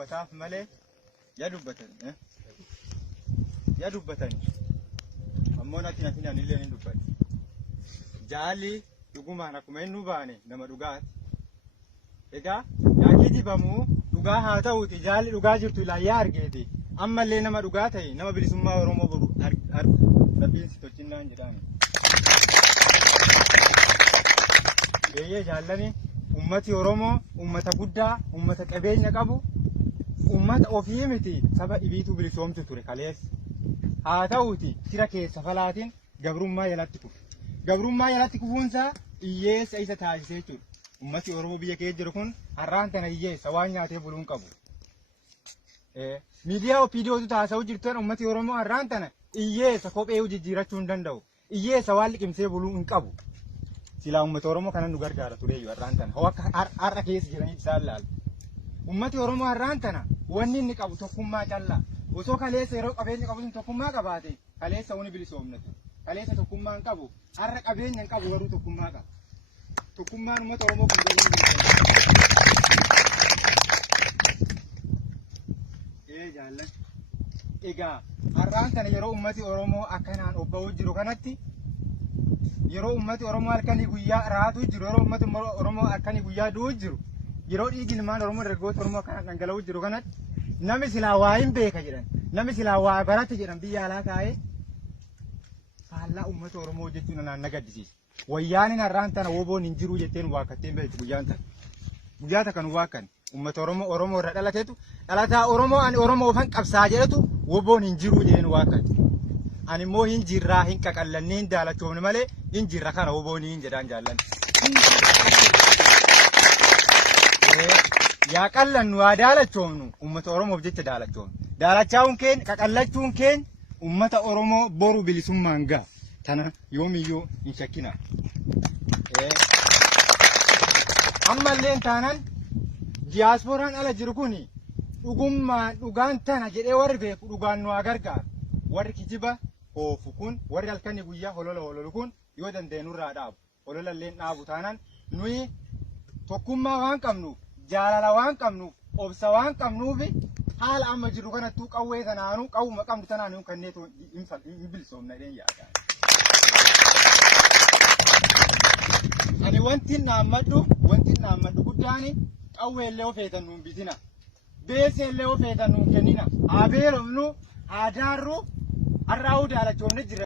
dubbataaf malee yaa dubbatani ammoo natti nafi anillee hin dubbatu. Jaalli dhugumaan akkuma inni baane nama dhugaati. Egaa yaaqii dibamuu dhugaa haa ta'uuti jaalli dhugaa jirtu ilaayyaa argeeti. Ammallee nama dhugaa ta'e nama bilisummaa Oromoo boru rabbiin si tolchinnaan jedhaani. Eeyyee jaallani ummati Oromoo ummata guddaa ummata qabeenya qabu ummata ofii miti saba dhibiitu bilisoomtu ture kaleessa. Haa ta'uuti sira keessa falaatiin gabrummaa jalatti kufu. Gabrummaa jalatti kufuunsaa hiyyeessa isa taasisee jechuudha. Ummati Oromoo biyya keessa jiru kun har'aan tana hiyyeessa waan nyaatee buluun qabu. Miidiyaa OPDOtu taasisuu jirtan ummati Oromoo har'aan tana hiyyeessa kophee jijjiirachuu hin danda'u. Hiyyeessa waan liqimsee buluu hin qabu. Silaa ummata Oromoo kana nu gargaara tureeyyu har'aan tana. Hoo akka har'a keessa jiranii isaan laala. Ummati Oromoo har'aan tana wanni inni qabu tokkummaa callaa. Osoo kaleessa yeroo qabeenya qabu tokkummaa qabaate kaleessa wani bilisoomnatu. Kaleessa tokkummaa hin qabu. Har'a qabeenya hin qabu garuu tokkummaa qaba. Tokkummaan ummata Oromoo kun jaallan. Egaa har'aan tana yeroo ummati Oromoo akkanaan obba'uu jiru kanatti yeroo ummati Oromoo halkanii guyyaa raatu jiru yeroo ummati Oromoo halkanii guyyaa du'u jiru yeroo dhiigi ilmaan Oromoo dargaggoota Oromoo akkanaan dhangala'uu jiru kanatti namni silaa waa hin beeka jedhan namni silaa waa barate jedhan biyya alaa taa'ee faallaa ummata Oromoo jechuun naan nagaddisiisa. Wayyaaniin har'aan tana woboon hin jiru jetteen waakkatteen beektu guyyaan tana. Guyyaa takka nu waakkan ummata Oromoo irra dhalateetu dhalataa Oromoo ani Oromoo ofan qabsaa jedhatu woboon hin jiru jedheen waakkatti. Ani immoo hin jirraa hin qaqallannee hin daalachoomne malee hin jirra kana woboon hin jedhaan jaallan. Yaa qallannu waa daalachoomnu ummata Oromoof jecha daalachoomnu. Daalachaa'uun keenya qaqallachuun keenya ummata Oromoo boru bilisummaan ga'a. Tana yoomiyyuu hin shakkina. Ammallee taanaan diyaaspooraan ala jiru kuni dhugaan tana jedhee warri beeku dhugaan nu haa gargaaru. Warri kijiba oofu kun warri halkanii guyyaa hololu kun yoo danda'e nurraa dhaabu. Hololallee dhaabu taanaan nuyi tokkummaa waan qabnuuf jaalala waan qabnuuf obsa waan qabnuufi haala amma jiru kanattuu qawwee tanaanuu qawwuma qabnu tanaanuu kanneetu hin bilisoomna jedheen yaada. Ani wanti naammadhu guddaani qawwee illee ofeetan nuun bitina. Beesee illee ofeetan nuun kennina. Haa beelofnu haa daarru har'aa daalachoomne jira.